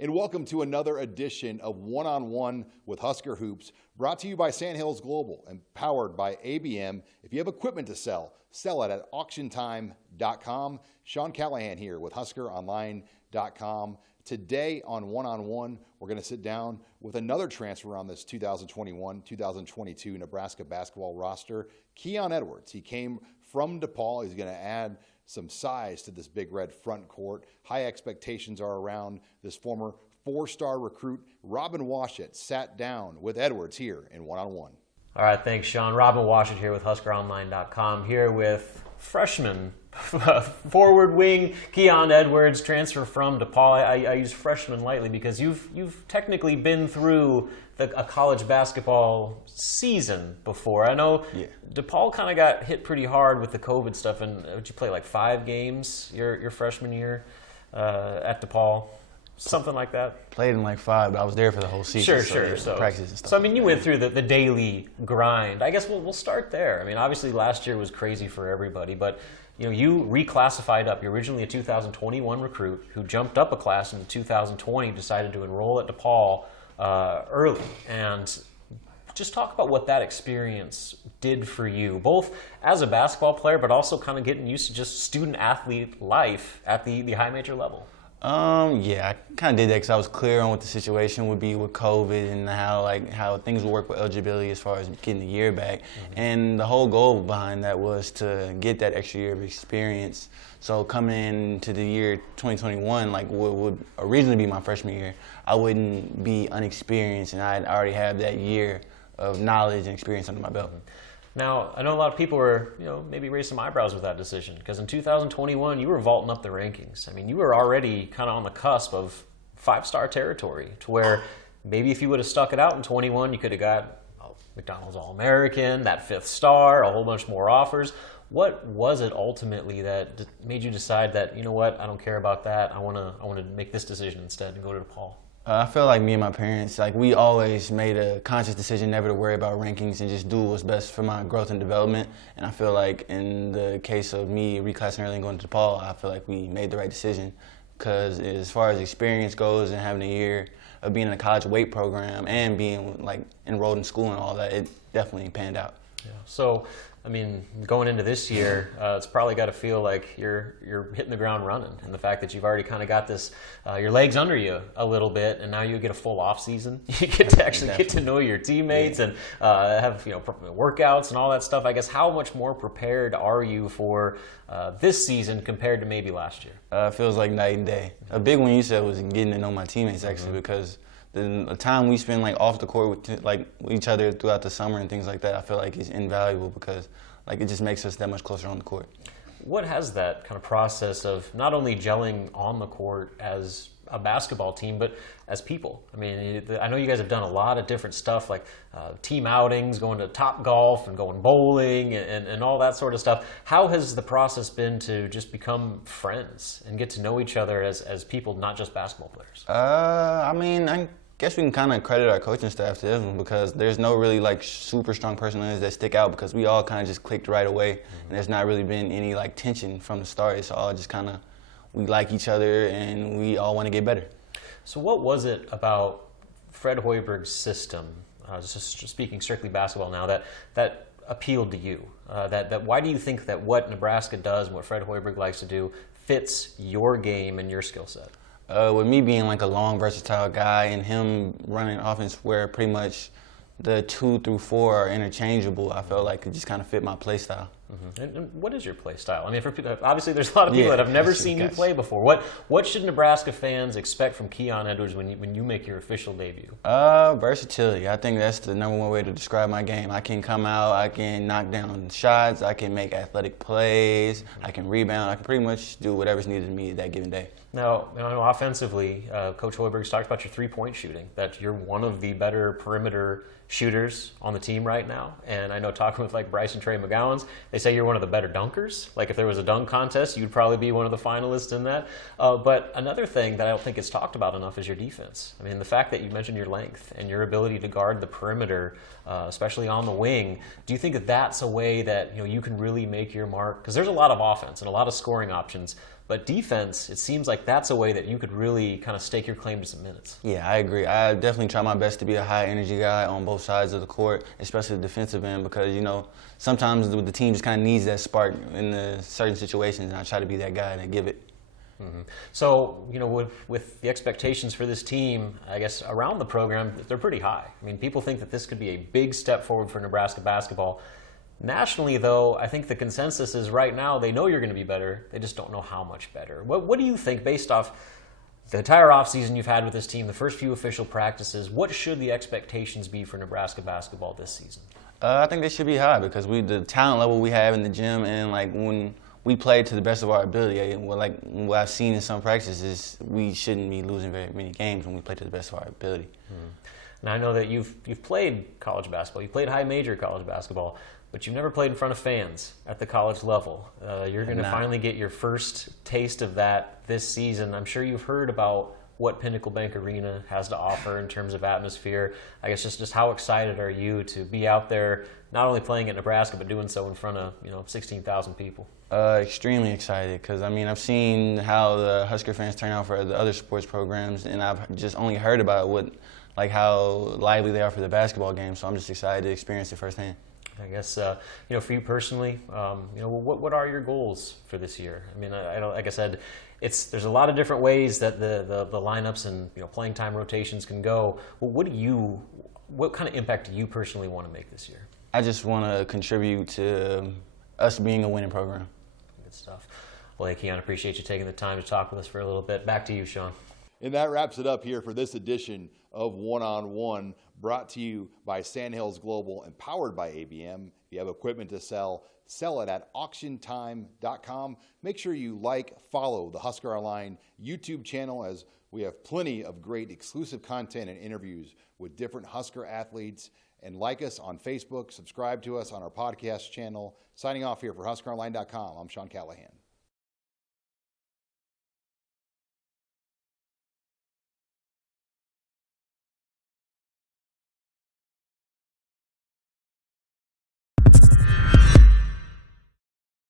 And welcome to another edition of One-on-One with Husker Hoops, brought to you by Sandhills Global and powered by ABM. If you have equipment to sell, sell it at auctiontime.com. Sean Callahan here with HuskerOnline.com. Today on One-on-One, we're going to sit down with another transfer on this 2021-2022 Nebraska basketball roster, Keon Edwards. He came from DePaul. He's going to add some size to this big red front court. High expectations are around this former four-star recruit. Robin Washut sat down with Edwards here in One-on-One. All right, thanks, Sean. Robin Washut here with HuskerOnline.com, here with freshman forward wing Keon Edwards, transfer from DePaul. I use freshman lightly because you've technically been through a college basketball season before. I know DePaul kind of got hit pretty hard with the COVID stuff, and did you play like 5 games your freshman year at DePaul? Something like that? Played in like 5, but I was there for the whole season. Sure. So practice and stuff. So, I mean, you went through the daily grind. I guess we'll start there. I mean, obviously last year was crazy for everybody, but you reclassified up. You're originally a 2021 recruit who jumped up a class in 2020, decided to enroll at DePaul early. And just talk about what that experience did for you, both as a basketball player, but also kind of getting used to just student-athlete life at the high major level. I kind of did that because I was clear on what the situation would be with COVID and how things would work with eligibility as far as getting the year back. Mm-hmm. And the whole goal behind that was to get that extra year of experience. So coming into the year 2021, like what would originally be my freshman year, I wouldn't be unexperienced, and I'd already have that year of knowledge and experience under my belt. Mm-hmm. Now, I know a lot of people were, maybe raised some eyebrows with that decision, because in 2021, you were vaulting up the rankings. I mean, you were already kind of on the cusp of 5-star territory, to where maybe if you would have stuck it out in 21, you could have got McDonald's All-American, that 5th star, a whole bunch more offers. What was it ultimately that made you decide that, you know what, I don't care about that, I want to make this decision instead and go to DePaul? I feel like me and my parents, we always made a conscious decision never to worry about rankings and just do what's best for my growth and development. And I feel like in the case of me reclassing early and going to DePaul, I feel like we made the right decision, because as far as experience goes and having a year of being in a college weight program and being enrolled in school and all that, it definitely panned out. Yeah. So, I mean, going into this year, it's probably got to feel like you're hitting the ground running, and the fact that you've already kind of got this, your legs under you a little bit, and now you get a full off season. You get to actually get to know your teammates and have workouts and all that stuff. I guess how much more prepared are you for this season compared to maybe last year? It feels like night and day. A big one you said was getting to know my teammates, actually, because the time we spend off the court with each other throughout the summer and things like that, I feel like is invaluable, because it just makes us that much closer on the court. What has that kind of process of not only gelling on the court as a basketball team, but as people? I mean, I know you guys have done a lot of different stuff, like team outings, going to Top Golf and going bowling and all that sort of stuff. How has the process been to just become friends and get to know each other as people, not just basketball players? I guess we can kind of credit our coaching staff to this one, because there's no really super strong personalities that stick out, because we all kind of just clicked right away. Mm-hmm. And there's not really been any tension from the start. It's all just kind of, we like each other and we all want to get better. So what was it about Fred Hoiberg's system, just speaking strictly basketball now, that appealed to you? That why do you think that what Nebraska does and what Fred Hoiberg likes to do fits your game and your skill set? With me being a long, versatile guy, and him running an offense where pretty much the 2 through 4 are interchangeable, I felt like it just kind of fit my play style. Mm-hmm. And what is your play style? I mean, obviously there's a lot of people that have never seen you play before. What should Nebraska fans expect from Keon Edwards when you make your official debut? Versatility. I think that's the number one way to describe my game. I can come out, I can knock down shots, I can make athletic plays, I can rebound, I can pretty much do whatever's needed of me that given day. Now, offensively, Coach Hoiberg's talked about your three-point shooting, that you're one of the better perimeter shooters on the team right now. And I know talking with Bryce and Trey McGowan's, they say you're one of the better dunkers. If there was a dunk contest, you'd probably be one of the finalists in that. But another thing that I don't think gets talked about enough is your defense. I mean, the fact that you mentioned your length and your ability to guard the perimeter, especially on the wing. Do you think that that's a way that you can really make your mark? Because there's a lot of offense and a lot of scoring options, But defense, it seems like that's a way that you could really kind of stake your claim to some minutes. Yeah, I agree. I definitely try my best to be a high energy guy on both sides of the court, especially the defensive end, because, you know, sometimes the team just kind of needs that spark in the certain situations, and I try to be that guy to give it. Mm-hmm. So, you know, with the expectations for this team, I guess around the program, they're pretty high. I mean, people think that this could be a big step forward for Nebraska basketball. Nationally, though, I think the consensus is right now they know you're going to be better. They just don't know how much better. What do you think, based off the entire offseason you've had with this team, the first few official practices, what should the expectations be for Nebraska basketball this season? I think they should be high because the talent level we have in the gym, and like when we play to the best of our ability, like what I've seen in some practices, we shouldn't be losing very many games when we play to the best of our ability. Mm-hmm. And I know that you've played college basketball, you played high major college basketball, but you've never played in front of fans at the college level. You're going to finally get your first taste of that this season. I'm sure you've heard about what Pinnacle Bank Arena has to offer in terms of atmosphere. I guess just how excited are you to be out there, not only playing at Nebraska, but doing so in front of 16,000 people? Extremely excited because, I mean, I've seen how the Husker fans turn out for the other sports programs, and I've just only heard about how lively they are for the basketball game, so I'm just excited to experience it firsthand. I guess, for you personally, what are your goals for this year? I mean, I don't, like I said, there's a lot of different ways that the lineups and playing time rotations can go. Well, what kind of impact do you personally want to make this year? I just want to contribute to us being a winning program. Good stuff. Well, hey, Keon, appreciate you taking the time to talk with us for a little bit. Back to you, Sean. And that wraps it up here for this edition of One-on-One, brought to you by Sandhills Global and powered by ABM. If you have equipment to sell it at auctiontime.com. Make sure you follow the HuskerOnline YouTube channel, as we have plenty of great exclusive content and interviews with different Husker athletes. And like us on Facebook, subscribe to us on our podcast channel. Signing off here for HuskerOnline.com, I'm Sean Callahan.